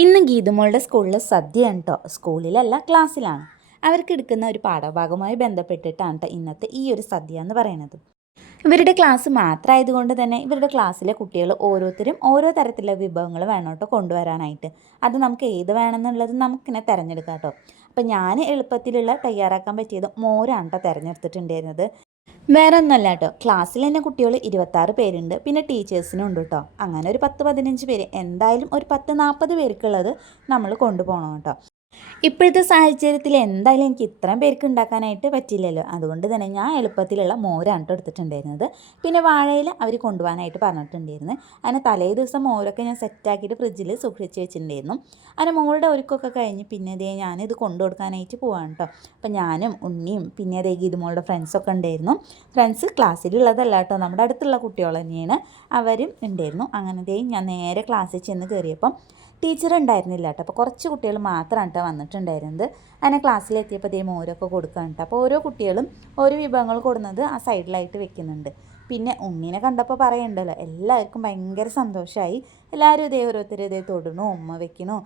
ഇന്ന് ഗീതുമോളുടെ സ്കൂളിൽ സദ്യയാണ് കേട്ടോ. സ്കൂളിലല്ല, ക്ലാസ്സിലാണ്. അവർക്ക് എടുക്കുന്ന ഒരു പാഠഭാഗവുമായി ബന്ധപ്പെട്ടിട്ടാണ് കേട്ടോ ഇന്നത്തെ ഈ ഒരു സദ്യ എന്ന് പറയുന്നത്. ഇവരുടെ ക്ലാസ് മാത്രമായതുകൊണ്ട് തന്നെ ഇവരുടെ ക്ലാസ്സിലെ കുട്ടികൾ ഓരോരുത്തരും ഓരോ തരത്തിലുള്ള വിഭവങ്ങൾ വേണം കേട്ടോ കൊണ്ടുവരാനായിട്ട്. അത് നമുക്ക് ഏത് വേണമെന്നുള്ളത് നമുക്കിങ്ങനെ തിരഞ്ഞെടുക്കാം കേട്ടോ. അപ്പം ഞാൻ എളുപ്പത്തിലുള്ള തയ്യാറാക്കാൻ പറ്റിയത് മോരാണ് കേട്ടോ തിരഞ്ഞെടുത്തിട്ടുണ്ടായിരുന്നത്. വേറെ ഒന്നല്ല കേട്ടോ, ക്ലാസ്സിൽ തന്നെ കുട്ടികൾ 26 പേരുണ്ട്, പിന്നെ ടീച്ചേഴ്സിനും ഉണ്ട് കേട്ടോ. അങ്ങനെ ഒരു 10-15 പേര്, എന്തായാലും ഒരു 10-40 പേർക്കുള്ളത് നമ്മൾ കൊണ്ടുപോകണം കേട്ടോ. ഇപ്പോഴത്തെ സാഹചര്യത്തിൽ എന്തായാലും എനിക്ക് ഇത്രയും പേർക്ക് ഉണ്ടാക്കാനായിട്ട് പറ്റില്ലല്ലോ. അതുകൊണ്ട് തന്നെ ഞാൻ എളുപ്പത്തിലുള്ള മോരാണ് എടുത്തിട്ടുണ്ടായിരുന്നത്. പിന്നെ വാഴയിൽ അവർ കൊണ്ടുപോകാനായിട്ട് പറഞ്ഞിട്ടുണ്ടായിരുന്നു. അങ്ങനെ തലേ ദിവസം മോരൊക്കെ ഞാൻ സെറ്റാക്കിയിട്ട് ഫ്രിഡ്ജിൽ സൂക്ഷിച്ച് വെച്ചിട്ടുണ്ടായിരുന്നു. അങ്ങനെ മോളുടെ ഒരുക്കമൊക്കെ കഴിഞ്ഞ് പിന്നെ അതേ ഞാനിത് കൊണ്ടു കൊടുക്കാനായിട്ട് പോവാണ് കേട്ടോ. അപ്പം ഞാനും ഉണ്ണിയും പിന്നെ അതേ ഗീതുമോളുടെ ഫ്രണ്ട്സൊക്കെ ഉണ്ടായിരുന്നു. ഫ്രണ്ട്സ് ക്ലാസ്സിലുള്ളതല്ല കേട്ടോ, നമ്മുടെ അടുത്തുള്ള കുട്ടികൾ തന്നെയാണ്. അവരും ഉണ്ടായിരുന്നു. അങ്ങനെ ഞാൻ നേരെ ക്ലാസ്സിൽ ചെന്ന് കയറിയപ്പം ടീച്ചർ ഉണ്ടായിരുന്നില്ല കേട്ടോ. അപ്പോൾ കുറച്ച് കുട്ടികൾ മാത്രമാണ് കേട്ടോ വന്നിട്ടുണ്ടായിരുന്നത്. അങ്ങനെ ക്ലാസ്സിലെത്തിയപ്പോൾ മോരൊക്കെ കൊടുക്കാൻ കേട്ടോ. അപ്പോൾ ഓരോ കുട്ടികളും ഓരോ വിഭവങ്ങൾ കൊടുക്കുന്നത് ആ സൈഡിലായിട്ട് വെക്കുന്നുണ്ട്. പിന്നെ ഉണ്ണീനെ കണ്ടപ്പോൾ പറയണ്ടല്ലോ, എല്ലാവർക്കും ഭയങ്കര സന്തോഷമായി. എല്ലാവരും ഓരോരുത്തർ തൊടണു, ഉമ്മ വെക്കണു.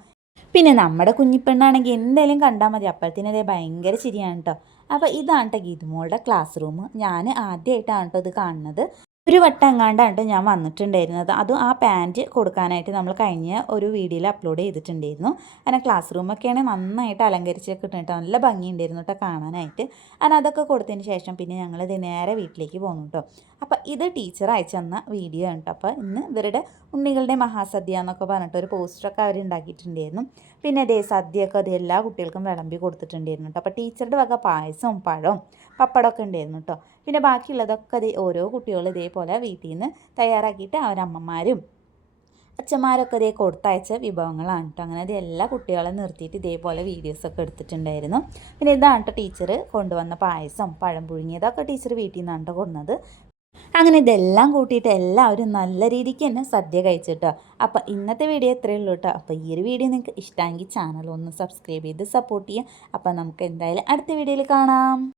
പിന്നെ നമ്മുടെ കുഞ്ഞിപ്പെണ്ണാണെങ്കിൽ എന്തായാലും കണ്ടാൽ മതി, അപ്പോഴത്തേനും ഭയങ്കര ചിരിയാണ് കേട്ടോ. അപ്പോൾ ഇതാണ് കേട്ടോ ഗീതുമോളുടെ ക്ലാസ് റൂം. ഞാൻ ആദ്യമായിട്ടാണ് കേട്ടോ ഇത് കാണുന്നത്. ഒരു വട്ടം എങ്ങാണ്ടാണ് ഞാൻ വന്നിട്ടുണ്ടായിരുന്നത്. അതും ആ പാൻറ്റ് കൊടുക്കാനായിട്ട് നമ്മൾ കഴിഞ്ഞ ഒരു വീഡിയോയിൽ അപ്ലോഡ് ചെയ്തിട്ടുണ്ടായിരുന്നു. അങ്ങനെ ക്ലാസ് റൂമൊക്കെയാണ് നന്നായിട്ട് അലങ്കരിച്ചൊക്കെ ഇട്ടിട്ട് നല്ല ഭംഗിയുണ്ടായിരുന്നു കേട്ടോ കാണാനായിട്ട്. അങ്ങനെ അതൊക്കെ കൊടുത്തതിന് ശേഷം പിന്നെ ഞങ്ങളിത് നേരെ വീട്ടിലേക്ക് പോന്നു കേട്ടോ. അപ്പോൾ ഇത് ടീച്ചർ അയച്ചു തന്ന വീഡിയോ ആണ് കേട്ടോ. അപ്പോൾ ഇന്ന് ഇവരുടെ ഉണ്ണികളുടെ മഹാസദ്യ എന്നൊക്കെ പറഞ്ഞിട്ട് ഒരു പോസ്റ്ററൊക്കെ അവർ ഉണ്ടാക്കിയിട്ടുണ്ടായിരുന്നു. പിന്നെ സദ്യയൊക്കെ എല്ലാ കുട്ടികൾക്കും വിളമ്പി കൊടുത്തിട്ടുണ്ടായിരുന്നു കേട്ടോ. അപ്പോൾ ടീച്ചറുടെ വക പായസവും പഴവും പപ്പടമൊക്കെ ഉണ്ടായിരുന്നു കേട്ടോ. പിന്നെ ബാക്കിയുള്ളതൊക്കെ ഓരോ കുട്ടികളും ഇതേപോലെ വീട്ടിൽ നിന്ന് തയ്യാറാക്കിയിട്ട് അവരമ്മമാരും അച്ഛന്മാരൊക്കെ കൊടുത്തയച്ച വിഭവങ്ങളാണ് കേട്ടോ. അങ്ങനെ എല്ലാ കുട്ടികളെ നിർത്തിയിട്ട് ഇതേപോലെ വീഡിയോസൊക്കെ എടുത്തിട്ടുണ്ടായിരുന്നു. പിന്നെ ഇതാണ് കേട്ടോ ടീച്ചർ കൊണ്ടുവന്ന പായസം, പഴം പുഴുങ്ങിയതൊക്കെ ടീച്ചർ വീട്ടിൽ നിന്നാണ് കേട്ടോ കൊണ്ടുവന്നത്. അങ്ങനെ ഇതെല്ലാം കൂട്ടിയിട്ട് എല്ലാവരും നല്ല രീതിക്ക് തന്നെ സദ്യ കഴിച്ചിട്ടോ. അപ്പോൾ ഇന്നത്തെ വീഡിയോ ഇത്രയേ ഉള്ളൂ കേട്ടോ. അപ്പോൾ ഈ ഒരു വീഡിയോ നിങ്ങൾക്ക് ഇഷ്ടമെങ്കിൽ ചാനൽ ഒന്ന് സബ്സ്ക്രൈബ് ചെയ്ത് സപ്പോർട്ട് ചെയ്യാം. അപ്പോൾ നമുക്ക് എന്തായാലും അടുത്ത വീഡിയോയിൽ കാണാം.